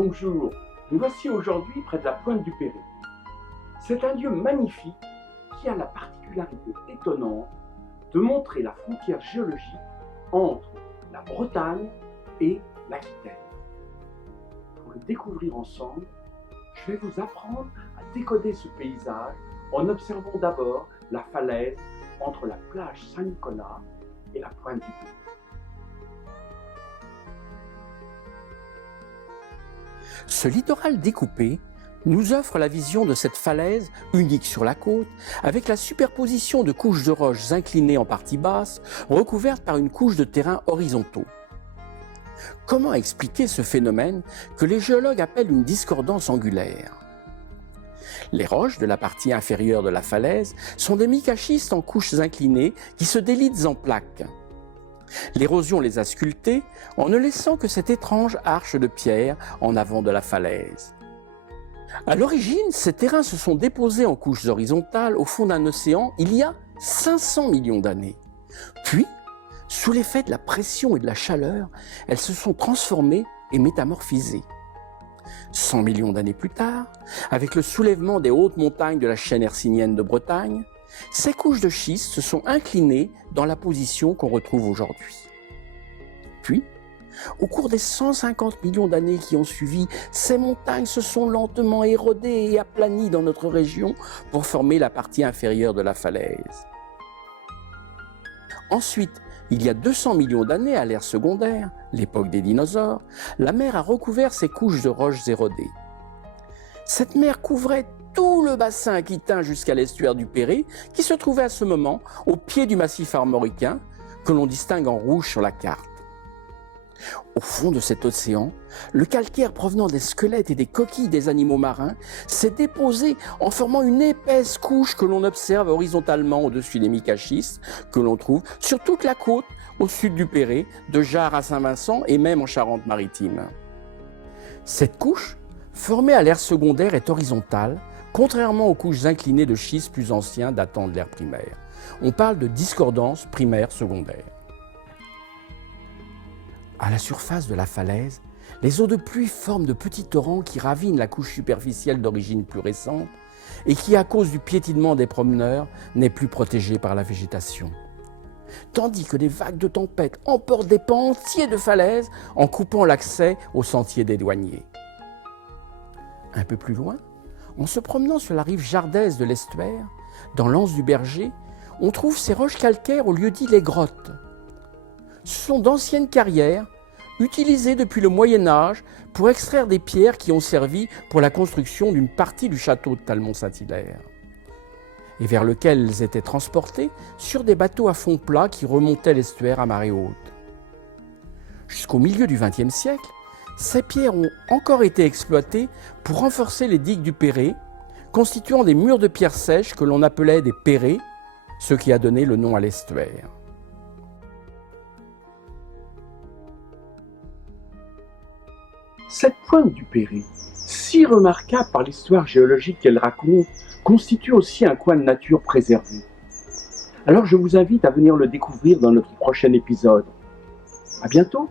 Bonjour, nous voici aujourd'hui près de la pointe du Perret. C'est un lieu magnifique qui a la particularité étonnante de montrer la frontière géologique entre la Bretagne et l'Aquitaine. Pour le découvrir ensemble, je vais vous apprendre à décoder ce paysage en observant d'abord la falaise entre la plage Saint-Nicolas et la pointe du Perret. Ce littoral découpé nous offre la vision de cette falaise unique sur la côte, avec la superposition de couches de roches inclinées en partie basse, recouvertes par une couche de terrains horizontaux. Comment expliquer ce phénomène que les géologues appellent une discordance angulaire? Les roches de la partie inférieure de la falaise sont des micaschistes en couches inclinées qui se délitent en plaques. L'érosion les a sculptés en ne laissant que cette étrange arche de pierre en avant de la falaise. À l'origine, ces terrains se sont déposés en couches horizontales au fond d'un océan il y a 500 millions d'années. Puis, sous l'effet de la pression et de la chaleur, elles se sont transformées et métamorphisées. 100 millions d'années plus tard, avec le soulèvement des hautes montagnes de la chaîne hercynienne de Bretagne, ces couches de schiste se sont inclinées dans la position qu'on retrouve aujourd'hui. Puis, au cours des 150 millions d'années qui ont suivi, ces montagnes se sont lentement érodées et aplanies dans notre région pour former la partie inférieure de la falaise. Ensuite, il y a 200 millions d'années, à l'ère secondaire, l'époque des dinosaures, la mer a recouvert ces couches de roches érodées. Cette mer couvrait tout le bassin aquitain jusqu'à l'estuaire du Perret, qui se trouvait à ce moment au pied du massif armoricain, que l'on distingue en rouge sur la carte. Au fond de cet océan, le calcaire provenant des squelettes et des coquilles des animaux marins s'est déposé en formant une épaisse couche que l'on observe horizontalement au-dessus des micaschistes que l'on trouve sur toute la côte au sud du Perret, de Jard à Saint-Vincent et même en Charente-Maritime. Cette couche, formée à l'ère secondaire, est horizontale, contrairement aux couches inclinées de schiste plus anciens datant de l'ère primaire. On parle de discordance primaire-secondaire. À la surface de la falaise, les eaux de pluie forment de petits torrents qui ravinent la couche superficielle d'origine plus récente et qui, à cause du piétinement des promeneurs, n'est plus protégée par la végétation. Tandis que des vagues de tempête emportent des pans entiers de falaises en coupant l'accès aux sentiers des douaniers. Un peu plus loin, en se promenant sur la rive jardaise de l'estuaire, dans l'anse du Berger, on trouve ces roches calcaires au lieu dit les grottes. Ce sont d'anciennes carrières utilisées depuis le Moyen-Âge pour extraire des pierres qui ont servi pour la construction d'une partie du château de Talmont-Saint-Hilaire et vers lequel elles étaient transportées sur des bateaux à fond plat qui remontaient l'estuaire à marée haute. Jusqu'au milieu du XXe siècle, ces pierres ont encore été exploitées pour renforcer les digues du Perret, constituant des murs de pierres sèches que l'on appelait des perrets, ce qui a donné le nom à l'estuaire. Cette pointe du Perret, si remarquable par l'histoire géologique qu'elle raconte, constitue aussi un coin de nature préservé. Alors je vous invite à venir le découvrir dans notre prochain épisode. À bientôt!